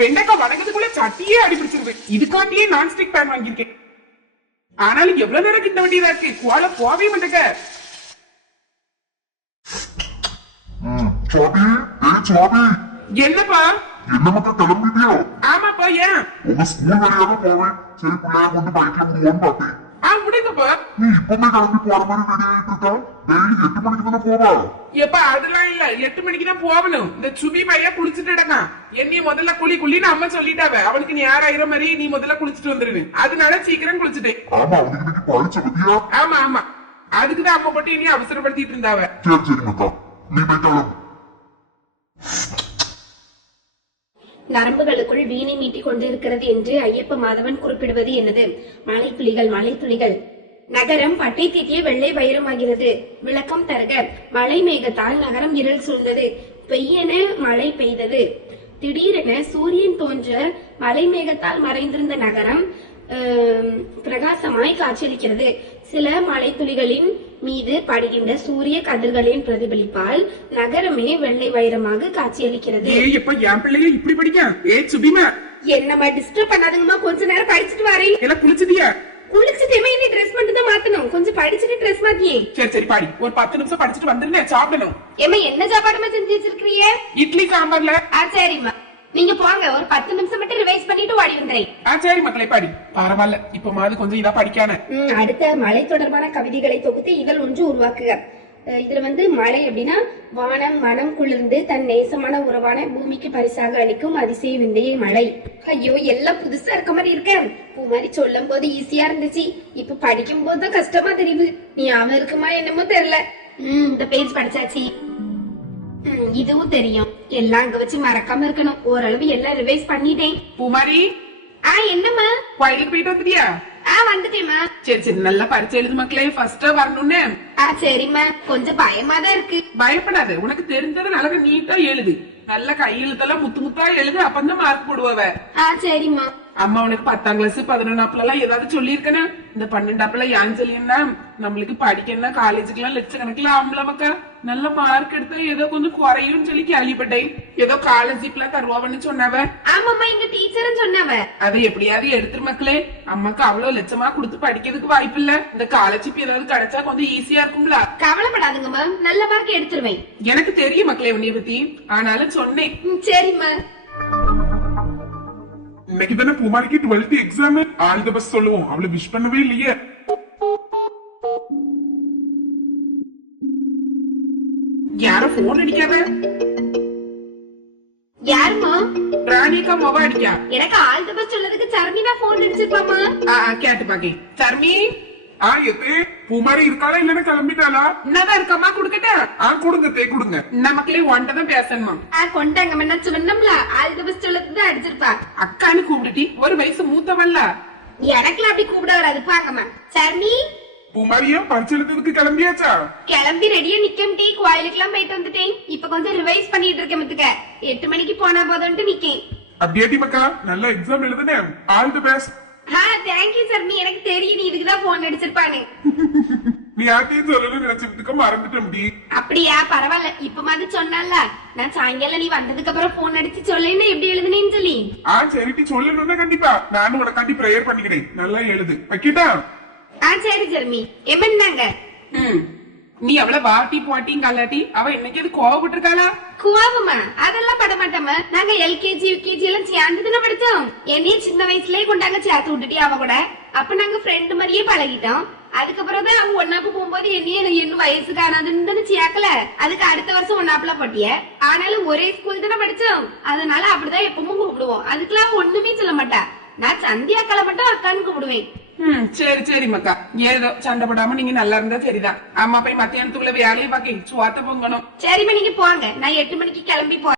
வெண்டைக்காய் வணக்கத்துக்குள்ள சட்டியே அடிபிடிச்சிருது. இதுக்காட்டியே nonstick pan வாங்கியிருக்கேன். ஆனாலும் எவ்வளவு நேரம் கிட்ட வேண்டியதா இருக்கு. குவால போவே மாட்டேங்க. என்னப்பா? என்ன மட்டும் கிளம்பிட்டியோ? ஆமாப்பா. ஏன்? உங்க ஸ்கூல் வழியாதான் போவேன். சரி பிள்ளைய கொண்டு பைக்ல விடுவோன்னு பார்த்தேன். முடியுங்கப்பா. நீ இப்பவுமே கிளம்பி போற மாதிரி ரெடி ஆயிட்டு இருக்கா? டெய்லி 8 மணிக்கு தானே போவா? எப்ப அதெல்லாம் இல்ல, 8 மணிக்கு தான் போகணும். இந்த சுபி பையா குளிச்சுட்டு இருக்கான். என்னைய முதல்ல குளின்னு அம்மா சொல்லிட்டாவ. அவனுக்கு நீ யாராயிரம் மாதிரி நீ முதல்ல குளிச்சுட்டு வந்துருது. அதனால சீக்கிரம் குளிச்சுட்டேன். ஆமா, அவனுக்கு இன்னைக்கு பரிச்சை பத்தியா? ஆமா ஆமா, அதுக்குதான் அம்மா பட்டி நீ அவசரப்படுத்திட்டு இருந்தாவ. சரி சரி மக்கா, நீ போய் கிளம்பு. நரம்புகளுக்குள் வீணை மீட்டிக் கொண்டிருக்கிறது என்று ஐயப்ப மாதவன் குறிப்பிடுவது என்னது? மழைத்துளிகள் மழைத்துளிகள். நகரம் பட்டை தீட்டிய வெள்ளை வைரமாகிறது. விளக்கம் தருக. மழை மேகத்தால் நகரம் இருள் சூழ்ந்தது. பெய்யென மழை பெய்தது. திடீரென சூரியன் தோன்ற மழை மேகத்தால் மறைந்திருந்த நகரம் பிரகாசமாய் காட்சியளிக்கிறது. சில மழை துளிகளின் மீது படுகின்ற சூரிய கதிர்களின் பிரதிபலிப்பால் நகரமே வெள்ளை வைரமாக காட்சியளிக்கிறது. என் பிள்ளைங்க இப்படி படிக்க சுபிமா என்னமா டிஸ்டர்ப் பண்ணாதுங்கம்மா, கொஞ்ச நேரம் படிச்சுட்டு வரேன். எல்லாம் குளிச்சுட்டியா? குளிச்சுட்டேமே, இனி ட்ரெஸ் மட்டும் தான் மாத்தணும். கொஞ்சம் படிச்சுட்டு ட்ரெஸ் மாத்தியே. சரி சரி பாடி. ஒரு 10 நிமிஷம் படிச்சுட்டு வந்துருந்தேன், சாப்பிடணும். ஏமா என்ன சாப்பாடுமா செஞ்சு வச்சிருக்கீங்க? இட்லி சாம்பார்ல. சரிம்மா, நீங்க போங்க. ஒரு 10 நிமிஷம் மட்டும் ரிவைஸ் பண்ணிட்டு ஓடி வந்துறேன். சரி மக்களை, பாடி. பரவாயில்ல, இப்ப மாதிரி கொஞ்சம் இதா படிக்கான. அடுத்த மழை தொடர்பான கவிதைகளை தொகுத்து இதழ் ஒன்று உருவாக்குக. இதுல மழை அப்படின்னா வானம் மனம் குளிர்ந்து தன் நேசமான உறவான பூமிக்கு பரிசாக அளிக்கும் அதிசய விந்தைய மழை. ஐயோ, எல்லாம் புதுசா இருக்க மாதிரி இருக்க. பூ மாதிரி சொல்லும் போது ஈஸியா இருந்துச்சு, இப்ப படிக்கும் போதுதான் கஷ்டமா தெரியுது. நீ அவன் இருக்குமா என்னமோ தெரியல. இந்த பேஜ் படிச்சாச்சு. இதுவும் தெரியும். எல்லாம் அங்க வச்சு மறக்காம இருக்கணும். ஓரளவு எல்லாம் ரிவைஸ் பண்ணிட்டேன். பூமாரி. என்னம்மா? கோயிலுக்கு போயிட்டு வந்துட்டியா? வந்துட்டேம்மா. சரி சரி, நல்லா பரிச்சை எழுது மக்களே. ஃபர்ஸ்டா வரணும்னு. சரிம்மா, கொஞ்சம் பயமா தான் இருக்கு. பயப்படாது, உனக்கு தெரிஞ்சது நல்லா நீட்டா எழுது. நல்ல கையெழுத்தெல்லாம் முத்து முத்தா எழுது, அப்பதான் மார்க் போடுவ. சரிம்மா. அம்மா உனக்கு 10ஆம் கிளாஸ் 11ஆப்ல எல்லாம் ஏதாவது சொல்லிருக்கேன்னா? இந்த 12ஆப்ல ஏன் சொல்லிருந்தா, நம்மளுக்கு படிக்கணும்னா காலேஜுக்கு எல்லாம் லட்சக்கணக்கில் ஆம்பளை மக்கா நல்ல மார்க் எடுத்தா ஏதோ கொஞ்சம் குறையும் சொல்லி கேள்விப்பட்டேன். ஏதோ காலேஜிப்ல தருவான்னு சொன்னாவ. ஆமாம்மா, எங்க டீச்சரும் சொன்னாவ. அது எப்படியாவது எடுத்துரு மக்களே. அம்மாக்கு அவ்வளவு லட்சமா கொடுத்து படிக்கிறதுக்கு வாய்ப்பு இல்ல. இந்த காலேஜிப் ஏதாவது கிடைச்சா கொஞ்சம் ஈஸியா இருக்கும்ல. கவலைப்படாதுங்கம்மா, நல்ல மார்க் எடுத்துருவேன். எனக்கு தெரியும் மக்களே உன்னைய பத்தி, ஆனாலும் சொன்னேன். சரிம்மா. இன்னைக்கு தானே பூமாரிக்கு 12th exam. All the best சொல்லுவோம். அவளை விஷ் பண்ணவே இல்லையே. யாரோ போன் அடிக்காத. யாருமா? ராணிக்கா மொபைல் அடிக்கா. எனக்கு ஆல் தி பெஸ்ட் சொல்லதுக்கு சர்மினா போன் அடிச்சிருப்பாமா. கேட்டு பாக்கி. சர்மி. எத்தே பூமாரி இருக்காளா இல்லன்னா கிளம்பிட்டாளா? என்னதான் இருக்கம்மா, குடுக்கட்டா? கொடுங்க தே கொடுங்க. நமக்குள்ளே ஒன்ட்டதான் பேசணுமா? கொண்டாங்க. நான் சொன்னோம்ல, ஆல் தி பெஸ்ட் சொல்லதுக்கு தான் அடிச்சிருப்பா. அக்கான்னு கூப்பிட்டுட்டி, ஒரு வயசு மூத்தவல்ல. எனக்குலாம் அப்படி கூப்பிட வராது. பாங்கம்மா. சர்மி. பூமாரியா பரிச்செழுத்ததுக்கு கிளம்பியாச்சா? கிளம்பி ரெடியா நிக்கம். டீ கோயிலுக்கு எல்லாம் போயிட்டு வந்துட்டேன். இப்ப கொஞ்சம் ரிவைஸ் பண்ணிட்டு இருக்கேன். மத்துக்க 8 மணிக்கு போனா போதும்ட்டு நிக்கேன். அப்படியாட்டி மக்கா, நல்ல எக்ஸாம் எழுதுனே. All the best. Thank you Sharmi. எனக்கு தெரியும் நீ இதுக்குதான் போன் அடிச்சிருப்பானு. நீ யார்ட்டையும் சொல்லணும்னு நினைச்சதுக்கு மறந்துட்டேன். அப்படியா? பரவாயில்ல. இப்ப மாதிரி சொன்னால நான் சாயங்காலம் நீ வந்ததுக்கு அப்புறம் போன் அடிச்சு சொல்லேன்னு எப்படி எழுதுனேன்னு சொல்லி. சரிட்டி சொல்லணும்னா கண்டிப்பா நானும் உனக்காண்டி பிரேயர் பண்ணிக்கிறேன். நல்லா எழுது. வைக்கிட்டா? சரி சர்மி. எமன்னாங்க. நீ அவளை வாட்டி போட்டியும் கல்லாட்டி அவ இன்னைக்கு அது கோவப்பட்டு இருக்காளா? கோவமா? அதெல்லாம் பட மாட்டோமா. நாங்க எல்கேஜி யூகேஜி எல்லாம் சேர்ந்துதானே படிச்சோம். என்னையும் சின்ன வயசுலயே கொண்டாங்க சேர்த்து விட்டுட்டி அவ கூட. அப்ப நாங்க ஃப்ரெண்ட் மாதிரியே பழகிட்டோம். அதுக்கப்புறம் தான் அவங்க ஒன்னாப்பு போகும்போது என்ன வயசு காணாதுன்னு சேர்க்கல. அதுக்கு அடுத்த வருஷம் ஒன்னாப்புல போட்டிய. ஆனாலும் ஒரே ஸ்கூல் தானே படிச்சோம். அதனால அப்படிதான் எப்பவும் கூப்பிடுவோம். அதுக்கெல்லாம் ஒண்ணுமே சொல்ல மாட்டா. நான் சந்தியாக்களை மட்டும் அக்கான்னு கூப்பிடுவேன். சரி சரி மக்கா, ஏதோ சண்டை போடாம நீங்க நல்லா இருந்தா சரிதான். அம்மா போய் மத்தியானத்துக்குள்ள வேலையை பாக்கி சுவாத்த பொங்கணும். சரிம்மா, நீங்க போங்க. நான் 8 மணிக்கு கிளம்பி போறேன்.